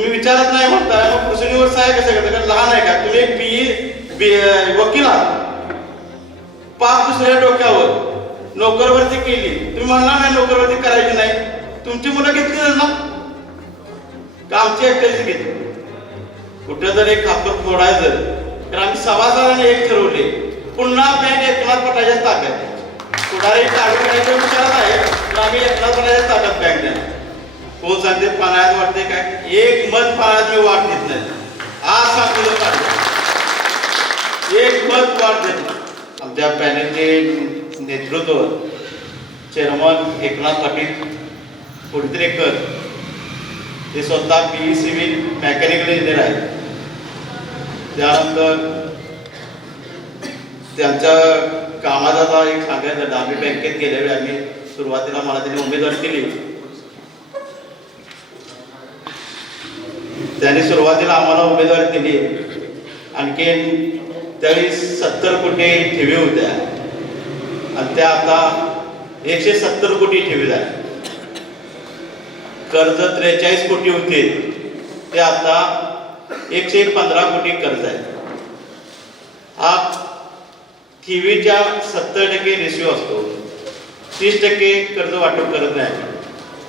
तुम्ही विचारत नाही म्हणता मग कृषी आहे कसं करता कारण लहान आहे का? तुम्ही एक पी वकील आहात. पाच दुसऱ्या डोक्यावर नोकरवरती केली. तुम्ही म्हणणार नाही नोकरवरती करायची नाही. तुमची मुलं घेतली ना? का आमची एकट्याची घेतली? कुठं जर एक खापर फोडायचं तर आम्ही सभासदांनी एक ठरवले. पुन्हा बँक एकनाथ पटाच्या ताब्यात पुढारी काढून करायचं विचारत आहे तर आम्ही एकनाथ पटाच्या ताब्यात बँक देणार. कोण सांगते पाण्यात वाटते काय? एक मत पाण्यात मी वाट देत नाही. आज सांगतो एक मत वाट देत नाही. आमच्या पॅनेलचे नेतृत्व चेअरमन एकनाथ पाटील कुडत्रेकर ते स्वतः पी सिव्हिल मेकॅनिकल इंजिनियर आहेत. त्यानंतर त्यांच्या कामाचा एक सांगायचं आम्ही बँकेत गेल्यावेळी आम्ही सुरुवातीला मला त्यांनी उमेदवारी दिली. त्यांनी सुरुवातीला आम्हाला उमेदवारी दिली. आणखीन त्यावेळी सत्तर कोटी ठेवी होत्या. आणि त्या आता एकशे सत्तर कोटी ठेवी झाल्या कर्ज त्रेचाळीस कोटी होते. ते आता एकशे पंधरा कोटी कर्ज आहे. हा ठेवीच्या सत्तर टक्के रेशिओ असतो. तीस टक्के कर्ज वाटप करत नाही.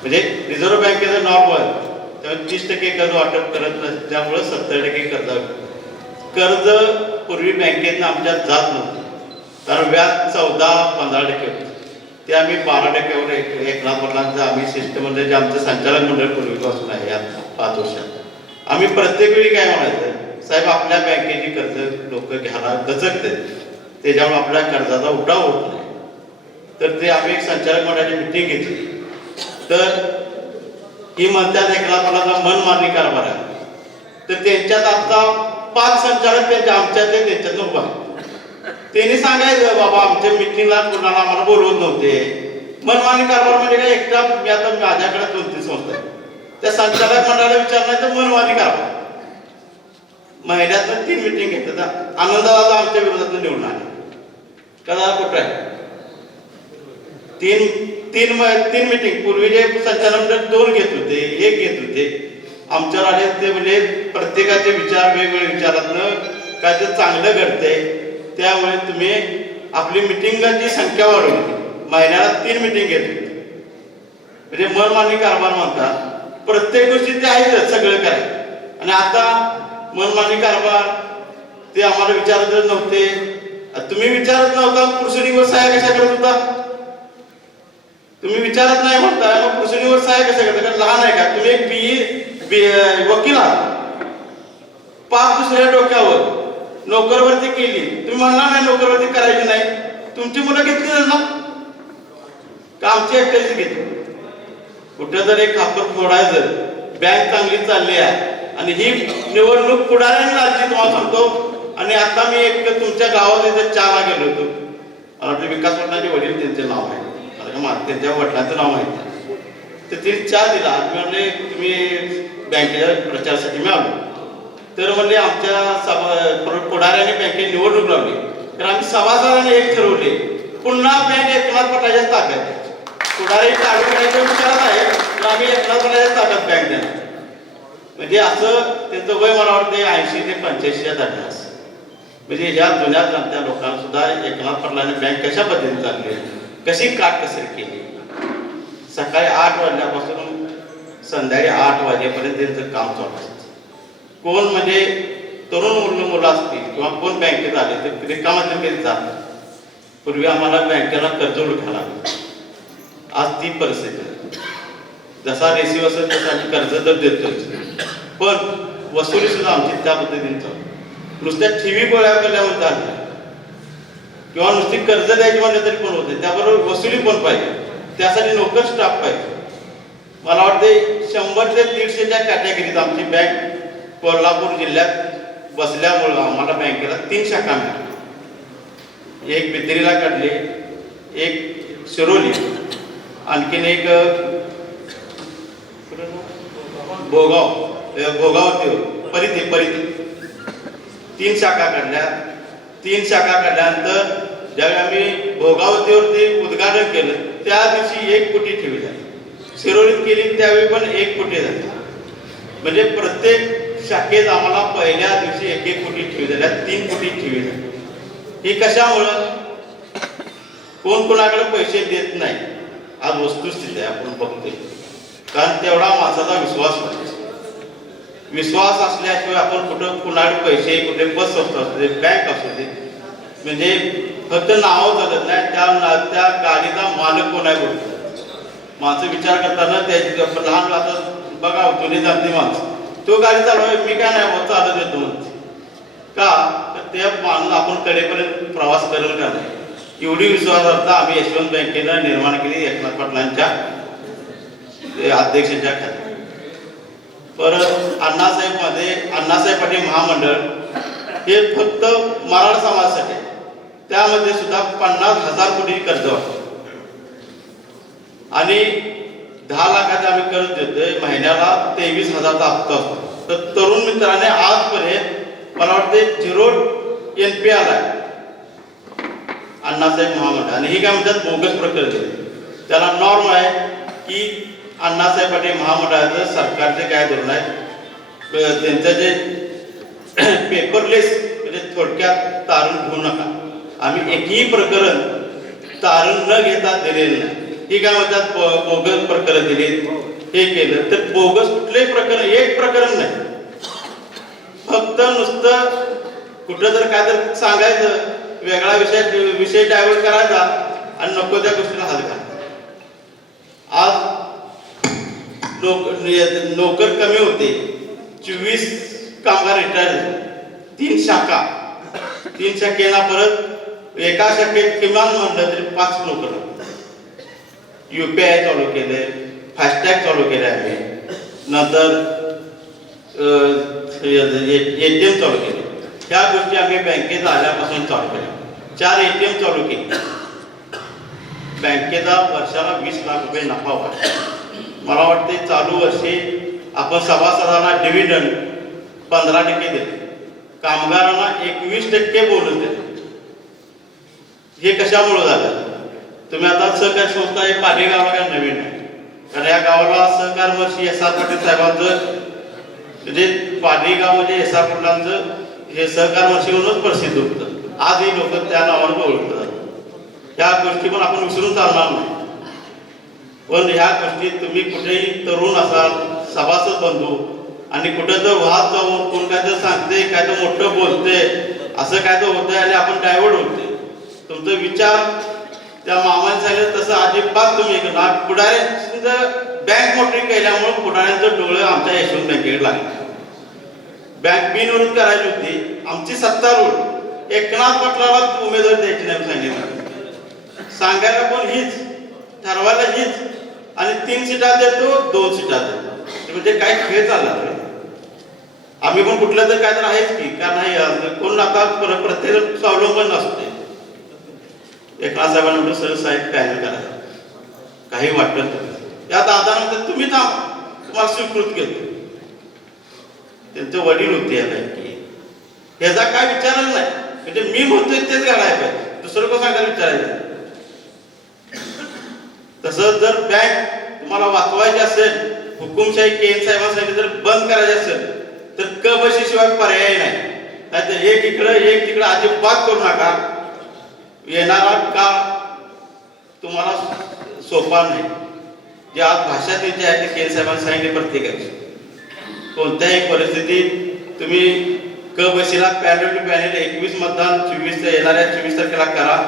म्हणजे रिझर्व्ह बँकेचं नॉर्मल त्यामुळे तीस टक्के कर्ज वाटप करत नसल्यामुळं सत्तर टक्के कर्ज कर्ज पूर्वी बँकेतनं आमच्यात जात नव्हतं. कारण व्याज चौदा पंधरा टक्के होतं. ते आम्ही बारा टक्क्यावर एक एक लाख वडिलांचं आम्ही सिस्टम म्हणजे जे आमचं संचालक मंडळ पूर्वीपासून आहे या पाच वर्षात. आम्ही प्रत्येक वेळी काय म्हणायचं? साहेब आपल्या बँकेची कर्ज लोक घ्यायला गचकते त्याच्यामुळे आपल्या कर्जाचा उठाव होत नाही. तर ते आम्ही एक संचालक मंडळाची मिटिंग घेतली. तर ही म्हणतात एकनाथ मन मनमानी कारभार आहे. तर त्यांच्यात आता पाच संचालक त्यांच्या आमच्यात ते त्यांच्यात उभा आहे. त्यांनी सांगायचं बाबा आमच्या मिटिंगला कोणाला आम्हाला बोलवत नव्हते. मनमानी कारभार म्हणजे काय एकटा मी आता माझ्याकडे दोन तीन संस्था आहे त्या संचालक मंडळाला विचारणार तर मनमानी कारभार महिन्यातनं तीन मिटिंग घेतात आनंदाला आमच्या विरोधात निवडून आले. कदा कुठं आहे? तीन तीन म- तीन मिटिंग पूर्वी जे संचालक मंडळ दोन घेत होते एक घेत होते. आमच्यावर आले ते म्हणजे प्रत्येकाचे विचार वेगवेगळे विचारातनं काय ते चांगलं घडतंय त्यामुळे तुम्ही आपली मिटिंगाची संख्या वाढवली. महिन्याला तीन मिटिंग घेत होते. म्हणजे मनमानी कारभार म्हणतात प्रत्येक गोष्टी ते आहेतच सगळं काय. आणि आता मनमानी कारभार ते आम्हाला विचारतच नव्हते. तुम्ही विचारत नव्हता कृषी सहाय्य कशा करत होता? तुम्ही विचारत नाही म्हणता मग कृषी आहे कसं करता कारण लहान आहे का? तुम्ही एक बी वकील आहात. पाच दुसऱ्या डोक्यावर. नोकरवरती केली. तुम्ही म्हणणार नाही नोकरवरती करायची नाही. तुमची मुलं घेतली ना? का आमची एकट्याची घेतली? कुठं जर एक खापर फोडायचं बँक चांगली चालली आहे. आणि ही निवडणूक पुढाऱ्यांनी लागली तुम्हाला सांगतो. आणि आता मी एक तुमच्या गावात इथं चहाला गेलो होतो मला वाटतं विकास वडिलांचे वडील त्यांचे नाव आहे. मला मा- त्यांच्या वडिलांचं नाव माहिती तर ते चहा दिला मी म्हणले तुम्ही बँकेच्या प्रचारासाठी मिळालो. तर म्हणले आमच्या सभा पुढाऱ्याने बँकेत निवडणूक लावली. तर आम्ही सभासदांनी एक ठरवले पुन्हा बँक एकनाथ पटाच्या ताब्यात पुढारी काढून घेण्याच्या विचारात आहे तर आम्ही एकनाथ पटाच्या ताब्यात बँक देणार. म्हणजे असं त्यांचं वय मला वाटतं ऐंशी ते पंच्याऐंशीच्या दरम्यान म्हणजे ह्या जुन्या जाणत्या लोकांना सुद्धा एकनाथ पटलाने बँक कशा पद्धतीने चालली कशी काटकसर केली? सकाळी आठ वाजल्यापासून संध्याकाळी आठ वाजेपर्यंत त्यांचं काम चालू असतं. कोण म्हणजे तरुण मुलं मुलं असतील किंवा कोण बँकेत आले तर रिकामाच्या बँकेत जातात. पूर्वी आम्हाला बँकेला कर्ज उठायला लागलं. आज ती परिस्थिती जसा रेसिव्ह असेल तसा आम्ही कर्ज तर देतो पण वसुली सुद्धा आमची त्या पद्धतीने चालू. नुसत्या ठेवी गोळ्या केल्या म्हणतात किंवा नुसती कर्ज द्यायची म्हणजे तरी पण होते. त्याबरोबर वसुली पण पाहिजे. त्यासाठी नोकर स्टाफ पाहिजे. मला वाटते शंभर ते दीडशेच्या कॅटेगरीत आमची बँक कोल्हापूर जिल्ह्यात बसल्यामुळं आम्हाला बँकेला तीन शाखा मिळाली एक बिद्रीला काढली एक शिरोली आणखीन एक भोगाव अ, भोगाव ते परिधी परिधी. तीन शाखा काढल्या. तीन शाखा काढल्यानंतर ज्यावेळी आम्ही भोगावतीवरती उद्घाटन केलं त्या दिवशी एक कोटी ठेवी झाली. शिरोलीत केली त्यावेळी पण एक कोटी झाली. म्हणजे प्रत्येक शाखेत आम्हाला पहिल्या दिवशी एक एक कोटी ठेवी झाल्या तीन कोटी ठेवी झाली. ही कशामुळं? कोण कोणाकडे पैसे देत नाही. आज वस्तुस्थिती आहे आपण बघतोय. कारण तेवढा माणसाचा विश्वास पाहिजे विश्वास असल्याशिवाय आपण कुठं कुणाकडे पैसे कुठे बस असतो असू दे बँक असू दे. म्हणजे फक्त नावं चालत नाही त्या ना- त्या गाडीचा मालक कोण आहे बोलतो माणसं विचार करताना त्याची लहान आता बघा जुने जाणते माणसं. तो गाडी चालवाय मी काय नाही होत चालत येतो का? तर त्या माणूस आपण कडेपर्यंत प्रवास करेल का नाही? एवढी विश्वासार्हता आम्ही यशवंत बँकेनं निर्माण केली एकनाथ पाटलांच्या अध्यक्षांच्या खात्यात. परत अण्णासाहेबमध्ये अण्णासाहेब पाटील महामंडळ हे फक्त मराठा समाजासाठी. त्यामध्ये सुद्धा पन्नास हजार कोटी कर्ज आणि दहा लाखाचे आम्ही कर्ज देतोय महिन्याला तेवीस हजारचा हप्ता असतो तर तरुण मित्राने आजपर्यंत मला वाटते झिरो एन पी आलाय. अण्णासाहेब महामंडळ. आणि ही काय म्हणतात? बोगस प्रकल्प त्याला नॉर्म आहे की अण्णासाहेब पाटील महामंडळाचं सरकारचे काय धोरण आहे? त्यांचं जे पेपरलेस म्हणजे थोडक्यात तारण घेऊ नका. आम्ही एकही प्रकरण तारण न घेता दिलेलं नाही. ही काय म्हणतात? बोगस प्रकरण दिले. हे केलं. तर बोगस कुठलेही प्रकरण एक प्रकरण नाही. फक्त नुसतं कुठं तर काय तर सांगायचं वेगळा विषय विषय डायव्हर्ट करायचा आणि नको त्या गोष्टीला हात घालायचा आज लोक नोकर कमी होते. चोवीस कामगार रिटायर तीन शाखा. तीन शाखेला परत एका शाखेत किमान म्हणलं तरी पाच नोकर यू पी आय चालू केले फास्टॅग चालू केले आम्ही. नंतर ए टी एम चालू केले. ह्या गोष्टी आम्ही बँकेत आल्यापासून चालू केल्या. चार ए टी एम चालू केले. बँकेचा वर्षाला वीस लाख रुपये नफा वाटतो मला वाटते चालू वर्षी आपण सभासदांना डिव्हिडंड पंधरा टक्के देतो कामगारांना एकवीस टक्के बोनस देतो हे कशामुळे झालं? तुम्ही आता सहकार संस्था हे पालेगावला काय नवीन आहे. कारण या गावाला सहकार वर्षी एस आर पाटील साहेबांचं म्हणजे गाव म्हणजे एस आर पाटलांचं हे सहकार वर्षी म्हणूनच प्रसिद्ध होतं. आजही लोक त्या नावानं ओळखतात. त्या गोष्टी पण आपण विसरून चालणार नाही. पण ह्या गोष्टीत तुम्ही कुठेही तरुण असाल सभासद बंधू आणि कुठं तर वाहत जाऊन कोण काय तर सांगते काय तर मोठं बोलते असं काय तर होतंय आणि आपण डायव्हर्ट होते तुमचा विचार त्या मामाने सांगितलं तसं अजिबात तुम्ही करणार पुढाऱ्यांचं बँक मोठी केल्यामुळे पुढाऱ्यांचं डोळं आमच्या यशवंत बँकेकडे लागले. बँक बिनविरोध करायची होती. आमची सत्तारूढ एकनाथ पटलाला उमेदवार द्यायची नाही सांगितलं. सांगायला पण हीच? ठरवायला हीच. आणि तीन सीटा देतो दोन सीटा देतो. म्हणजे काय खेळ चालला नाही आम्ही पण कुठलं तर काय तर आहेच की का नाही कोण आता प्रत्येक स्वावलंबन नसते एका साहेबांना म्हणतो सर साहेब पॅनल करा. काही वाटत नाही. त्या दादानंतर तुम्ही थांब. तुम्हाला स्वीकृत केलं. त्यांचे वडील होते या बँकेत. ह्याचा काय विचारच नाही. म्हणजे मी म्हणतोय तेच घडायला पाहिजे. दुसरं कोण सांगायला विचारायचं? तसं जर बँक तुम्हाला वाचवायची असेल हुकुमशाही के एन साहेबांसाठी जर बंद करायची असेल तर क बशीशिवाय पर्याय नाही. नाहीतर एक इकडं एक तिकडं अजिबात करू नका. येणारा काळ तुम्हाला सोपा नाही. जे आज भाषा त्यांची आहे ते के एन साहेबांनी सांगितले प्रत्येकाची. कोणत्याही परिस्थितीत तुम्ही क बशीला पॅनल टू पॅनल एकवीस मतदान चोवीस येणाऱ्या चोवीस तारखेला करा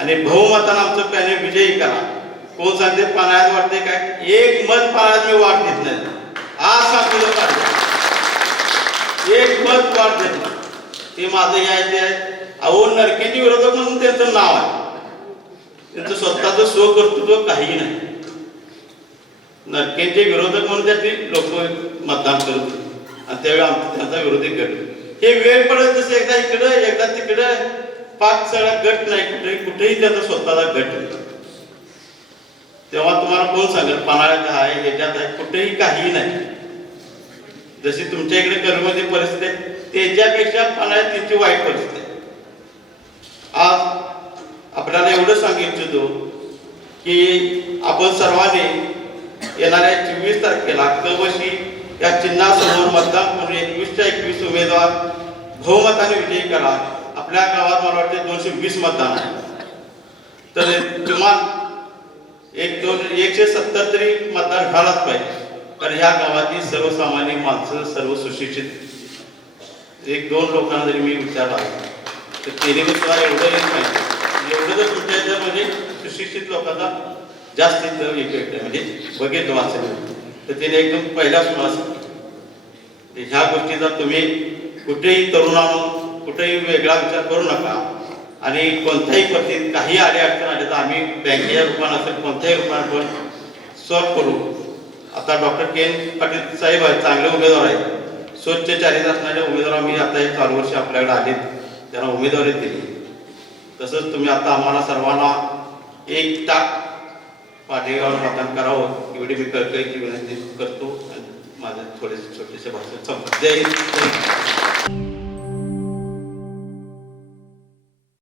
आणि बहुमतानं आमचं पॅनल विजयी करा. कोण सांगते पाण्यात वाटते काय? एक मत पाण्यात मी वाट देत नाही. आज सांगतो काढतो एक मत वाट देत नाही. ते माझं हे आहे ते आहे. अहो नरकेची विरोधक म्हणून त्यांचं नाव आहे. त्यांचं स्वतःचं स्वकर्तृत्व काही नाही. नरकेचे विरोधक म्हणून त्याची लोक मतदान करत आणि त्यावेळी आमचा त्यांचा विरोधी गट. हे वेळ पडत जसं एकदा इकडं एकदा तिकडं. पाच सगळा गट नाही कुठेही कुठेही त्याचा स्वतःचा गट नाही तेव्हा तुम्हाला कोण सांगेल पन्हाळ्यात आहे ह्याच्यात आहे कुठेही काही नाही. जशी तुमच्या इकडे कर्ममध्ये परिस्थिती आहे त्याच्यापेक्षा पन्हाळ्यात त्यांची वाईट परिस्थिती आहे. आज आपल्याला एवढं सांगू इच्छितो की आपण सर्वांनी येणाऱ्या चोवीस तारखेला कवशी या चिन्हासमोर मतदान करून एकवीसच्या एकवीस उमेदवार बहुमताने विजयी करा. आपल्या गावात मला वाटते दोनशे वीस मतदान आहे. तर किमान एक दोन एकशे सत्तर तरी मतदान व्हायलाच पाहिजे. कारण ह्या गावातील सर्वसामान्य माणसं सर्व सुशिक्षित. एक दोन लोकांना जरी मी विचारला तर त्याने सुद्धा एवढं येत नाही एवढं जर तुमच्या म्हणजे सुशिक्षित लोकांना जास्त इथं एक एक म्हणजे बघितलं वाचलं तर त्याने एकदम पहिला सुरुवात ह्या गोष्टीचा तुम्ही कुठेही तरुणांनो कुठेही वेगळा विचार करू नका आणि कोणत्याही परिस्थितीत काही आले अडचण आले तर आम्ही बँकेच्या रूपाने असेल कोणत्याही रूपाने आपण सॉल्व करू. आता डॉक्टर के एन पाटील साहेब आहेत चांगले उमेदवार आहेत. स्वच्छ चारित असणारे उमेदवार आम्ही आता हे चालू वर्ष आपल्याकडे आलेत. त्यांना उमेदवारी दिली. तसंच तुम्ही आता आम्हाला सर्वांना एक टाक पाठीगावर मतदान करावं एवढी मी कळकळीची विनंती करतो. आणि माझे थोडेसे छोटेसे भाषण संपत. जय हिंद. जय